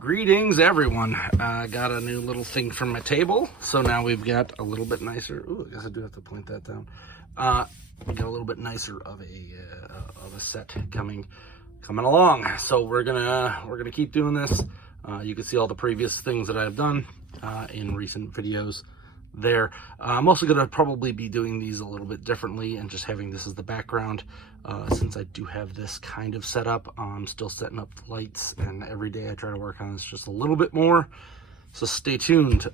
Greetings, everyone. I got a new little thing from my table, so now we've got a little bit nicer. Ooh, I guess I do have to point that down. We got a little bit nicer of a set coming along. So we're gonna keep doing this. You can see all the previous things that I've done in recent videos there. I'm also gonna probably be doing these a little bit differently and just having this as the background. Since I do have this kind of set up, I'm still setting up the lights, and every day I try to work on this just a little bit more. So stay tuned.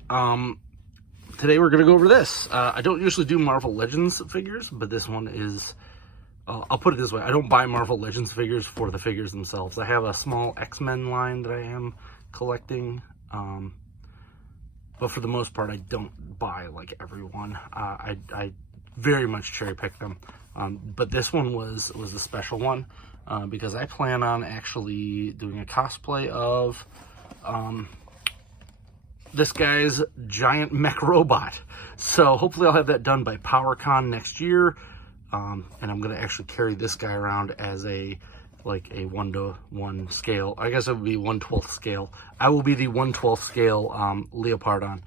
Today we're gonna go over this. I don't usually do Marvel Legends figures, but this one is, I'll put it this way, I don't buy Marvel Legends figures for the figures themselves. I have a small X-Men line that I am collecting, but for the most part I don't buy like everyone. I very much cherry pick them, but this one was a special one because I plan on actually doing a cosplay of this guy's giant mech robot. So hopefully I'll have that done by PowerCon next year, and I'm gonna actually carry this guy around as a 1:1 scale. I guess it would be 1/12 scale. I will be the 1/12 scale Leopardon.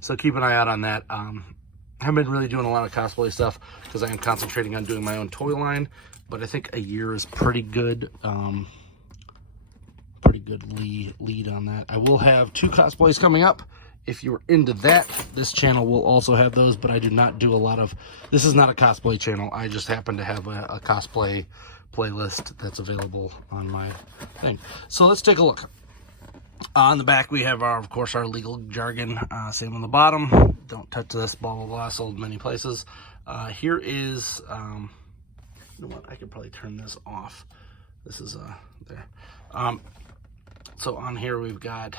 So keep an eye out on that. I haven't been really doing a lot of cosplay stuff because I am concentrating on doing my own toy line, but I think a year is pretty good. Pretty good lead on that. I will have 2 cosplays coming up. If you're into that, this channel will also have those, but I do not do a lot of, this is not a cosplay channel. I just happen to have a cosplay playlist that's available on my thing. So let's take a look. On the back, we have, of course, our legal jargon. Same on the bottom. Don't touch this, blah, blah, blah. Sold many places. Here is, you know what? I could probably turn this off. This is, there. So on here, we've got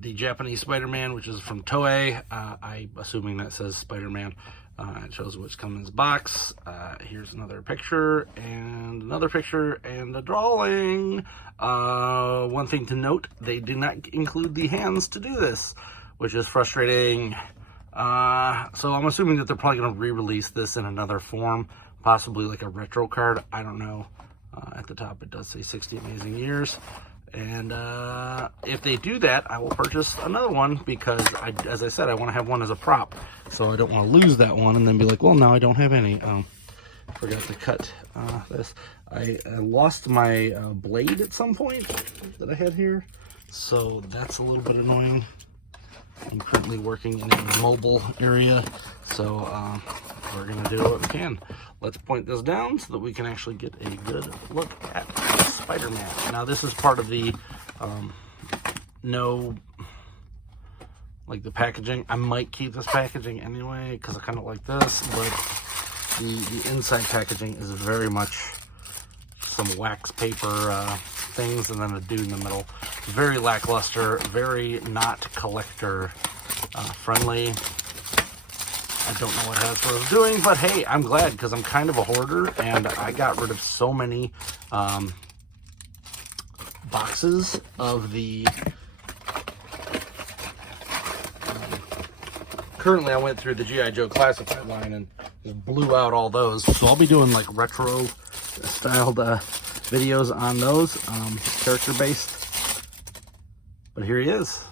the Japanese Spider-Man, which is from Toei. I'm assuming that says Spider-Man. It shows what's coming in this box. Here's another picture, and another picture, and a drawing. One thing to note, they do not include the hands to do this, which is frustrating. So I'm assuming that they're probably going to re-release this in another form, possibly like a retro card. I don't know. At the top, it does say 60 Amazing Years. And if they do that, I will purchase another one because, as I said, I want to have one as a prop. So I don't want to lose that one and then be like, well, now I don't have any. Forgot to cut this. I lost my blade at some point that I had here. So that's a little bit annoying. I'm currently working in a mobile area. So we're going to do what we can. Let's point this down so that we can actually get a good look at Spider-Man. Now this is part of the the packaging. I might keep this packaging anyway because I kind of like this, but the inside packaging is very much some wax paper things and then a dude in the middle. Very lackluster, very not collector friendly. I don't know what Hasbro's doing, but hey, I'm glad because I'm kind of a hoarder and I got rid of so many boxes of the currently I went through the G.I. Joe Classified line and just blew out all those. So I'll be doing like retro styled videos on those, character based. But here he is.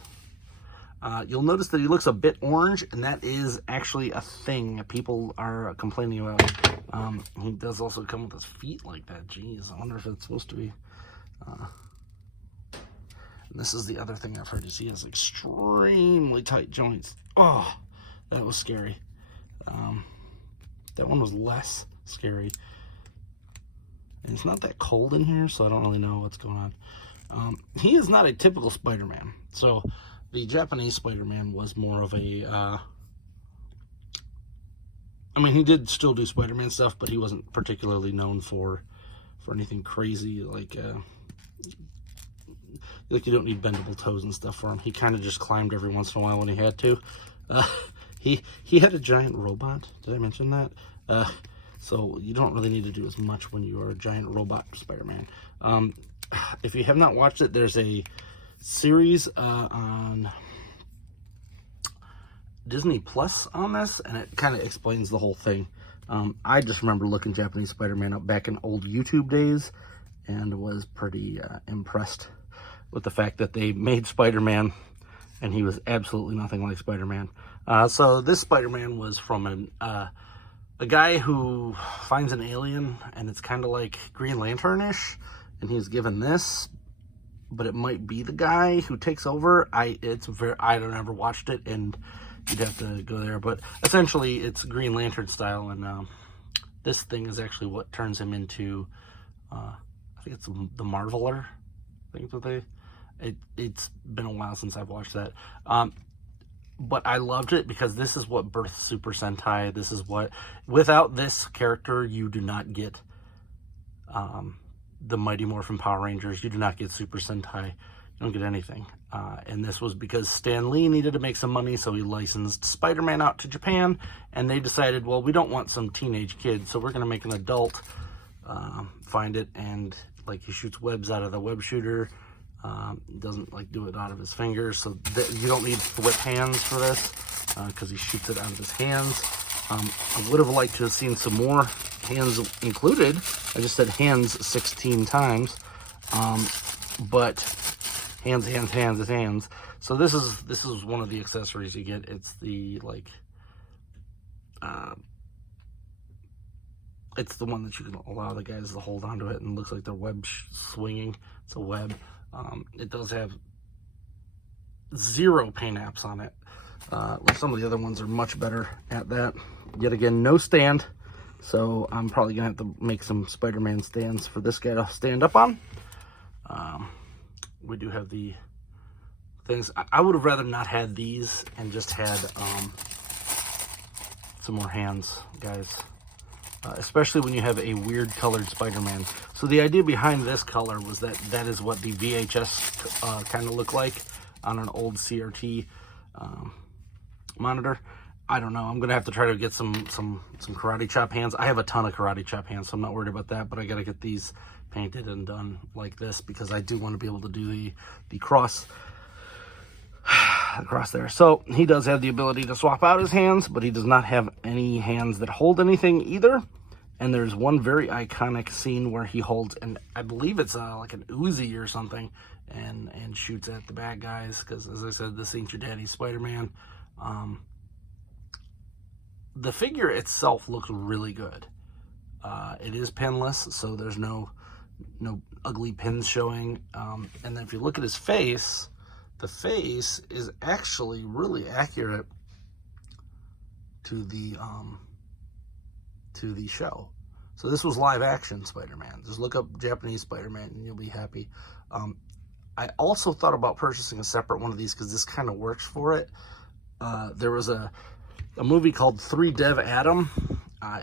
You'll notice that he looks a bit orange, and that is actually a thing people are complaining about. He does also come with his feet like that. Jeez, I wonder if it's supposed to be. And this is the other thing I've heard is he has extremely tight joints. Oh, that was scary. That one was less scary. And it's not that cold in here, so I don't really know what's going on. He is not a typical Spider-Man. So the Japanese Spider-Man was more of a, I mean, he did still do Spider-Man stuff, but he wasn't particularly known for anything crazy, like you don't need bendable toes and stuff for him. He kind of just climbed every once in a while when he had to. He had a giant robot. Did I mention that? So you don't really need to do as much when you are a giant robot Spider-Man. If you have not watched it, there's a series on Disney Plus on this, and it kind of explains the whole thing. I just remember looking Japanese Spider-Man up back in old YouTube days, and was pretty impressed with the fact that they made Spider-Man and he was absolutely nothing like Spider-Man. So this Spider-Man was from a guy who finds an alien, and it's kind of like Green Lantern-ish, and he's given this, but it might be the guy who takes over. I don't ever watched it, and you'd have to go there, but essentially it's Green Lantern style, and this thing is actually what turns him into, I think it's the Marveler. I think it's what it's been a while since I've watched that. But I loved it because this is what birthed Super Sentai. This is what, without this character, you do not get the Mighty Morphin Power Rangers. You do not get Super Sentai. You don't get anything. And this was because Stan Lee needed to make some money, so he licensed Spider-Man out to Japan, and they decided, well, we don't want some teenage kid, so we're going to make an adult find it, and like he shoots webs out of the web shooter. Doesn't like do it out of his fingers, so you don't need whip hands for this because he shoots it out of his hands. I would have liked to have seen some more hands included. I just said hands 16 times, but hands. So this is one of the accessories you get. It's the like it's the one that you can allow the guys to hold onto it, and it looks like they're web swinging. It's a web. It does have 0 paint apps on it. Some of the other ones are much better at that. Yet again, no stand. So I'm probably going to have to make some Spider-Man stands for this guy to stand up on. We do have the things. I would have rather not had these and just had some more hands, guys. Especially when you have a weird colored Spider-Man. So the idea behind this color was that is what the VHS kind of looked like on an old CRT monitor. I don't know. I'm gonna have to try to get some karate chop hands. I have a ton of karate chop hands, so I'm not worried about that. But I gotta get these painted and done like this because I do want to be able to do the cross across there. So he does have the ability to swap out his hands, but he does not have any hands that hold anything either. And there's one very iconic scene where he holds, and I believe it's like an Uzi or something, and shoots at the bad guys. Because as I said, this ain't your daddy's Spider-Man. The figure itself looks really good. It is pinless, so there's no ugly pins showing. And then if you look at his face, the face is actually really accurate to the show. So this was live action Spider-Man. Just look up Japanese Spider-Man and you'll be happy. I also thought about purchasing a separate one of these because this kind of works for it. There was a movie called 3 Dev Adam.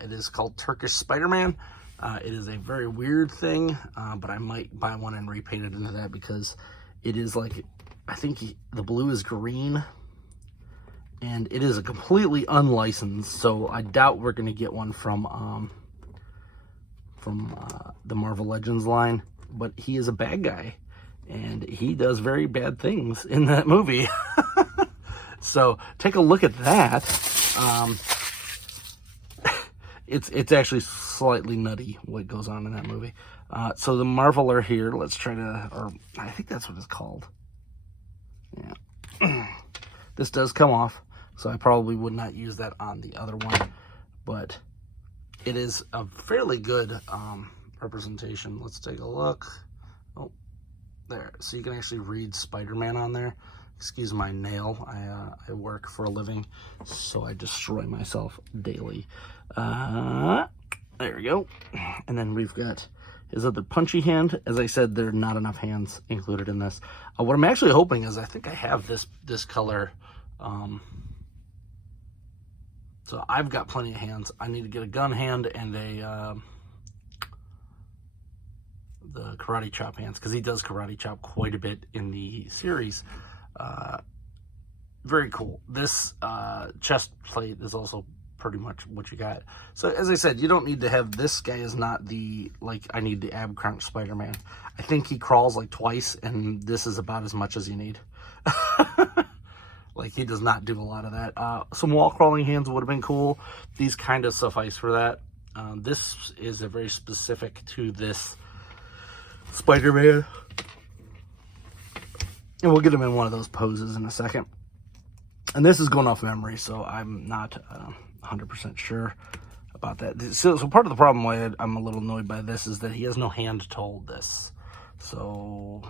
It is called Turkish Spider-Man. It is a very weird thing, but I might buy one and repaint it into that because it is like, I think the blue is green, and it is a completely unlicensed, so I doubt we're going to get one from the Marvel Legends line, but he is a bad guy, and he does very bad things in that movie. So take a look at that. It's actually slightly nutty what goes on in that movie. So the Marveler here, let's try to, or I think that's what it's called. Yeah. This does come off, so I probably would not use that on the other one, but it is a fairly good representation. Let's take a look. Oh, there. So you can actually read Spider-Man on there. Excuse my nail. I work for a living, so I destroy myself daily. There we go. And then we've got his other punchy hand. As I said, there are not enough hands included in this. What I'm actually hoping is I think I have this color. So I've got plenty of hands. I need to get a gun hand and the karate chop hands, because he does karate chop quite a bit in the series. Very cool. This chest plate is also pretty much what you got. So as I said, you don't need to have, this guy is not the, like, I need the ab crunch Spider-Man. I think he crawls like twice, and this is about as much as you need. Like, he does not do a lot of that. Some wall crawling hands would have been cool. These kind of suffice for that. This is a very specific to this Spider-Man. And we'll get him in one of those poses in a second. And this is going off memory, so I'm not 100% sure about that. So part of the problem why I'm a little annoyed by this is that he has no hand to hold this. So,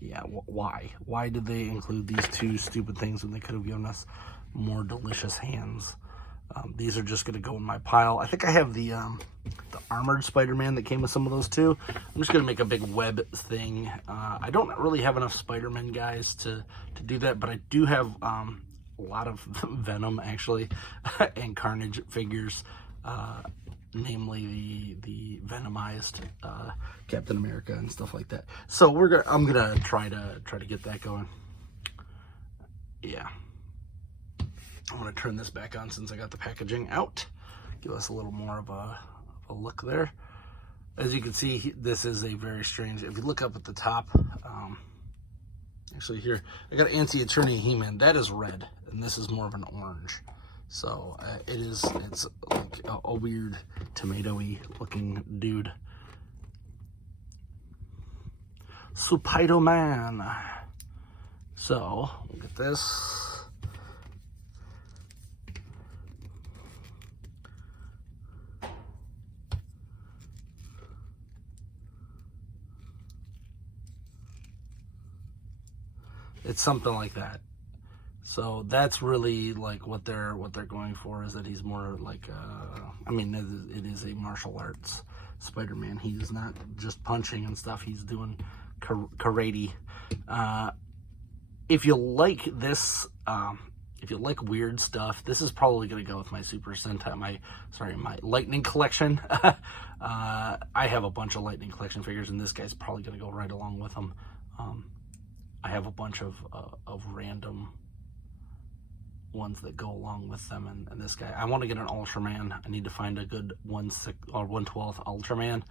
yeah, why? Why did they include these two stupid things when they could have given us more delicious hands? These are just going to go in my pile. I think I have the armored Spider-Man that came with some of those too. I'm just going to make a big web thing. I don't really have enough Spider-Man guys to do that, but I do have a lot of Venom, actually, and Carnage figures, namely the Venomized Captain America and stuff like that. So I'm gonna try to get that going. Yeah. I'm going to turn this back on since I got the packaging out. Give us a little more of a look there. As you can see, this is a very strange, if you look up at the top, actually here, I got Anti-Attorney He-Man. That is red, and this is more of an orange. So it's like a weird tomatoey looking dude. Spider-Man. So, look at this. It's something like that. So that's really like what they're going for, is that he's more like I mean, it is a martial arts Spider-Man. He's not just punching and stuff. He's doing karate. If you like this, if you like weird stuff, this is probably going to go with my Super Sentai, my Lightning collection. I have a bunch of Lightning collection figures, and this guy's probably going to go right along with them. I have a bunch of random ones that go along with them, and this guy. I want to get an Ultraman. I need to find a good 1/6 or 1/12 Ultraman.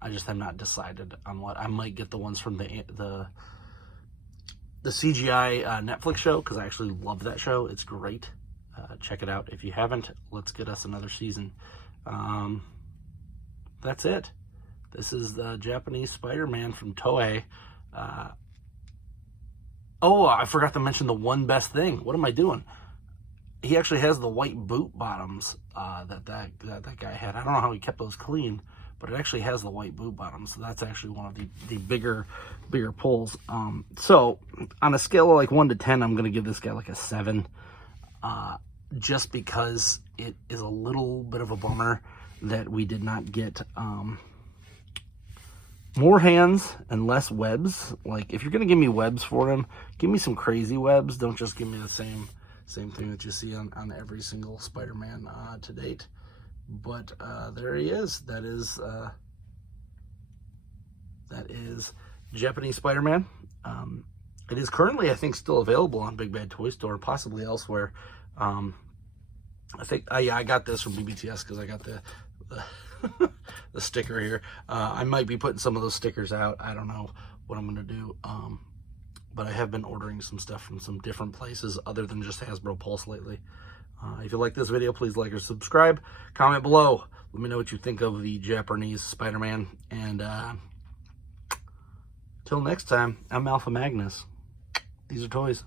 I just have not decided on what. I might get the ones from the CGI Netflix show, because I actually love that show. It's great. Check it out if you haven't. Let's get us another season. That's it. This is the Japanese Spider-Man from Toei. Oh, I forgot to mention the one best thing. What am I doing? He actually has the white boot bottoms that guy had. I don't know how he kept those clean, but it actually has the white boot bottoms. So that's actually one of the bigger pulls. So on a scale of like 1 to 10, I'm gonna give this guy like a 7, just because it is a little bit of a bummer that we did not get more hands and less webs. Like, if you're gonna give me webs for him, give me some crazy webs. Don't just give me the same thing that you see on every single Spider-Man to date. But there he is. That is Japanese Spider-Man. It is currently, I think, still available on Big Bad Toy Store, possibly elsewhere. I think I got this from BBTS because I got the the sticker here. I might be putting some of those stickers out. I don't know what I'm gonna do, but I have been ordering some stuff from some different places other than just Hasbro Pulse lately. If you like this video, please like or subscribe. Comment below. Let me know what you think of the Japanese Spider-Man. And till next time, I'm Alpha Magnus. These are toys.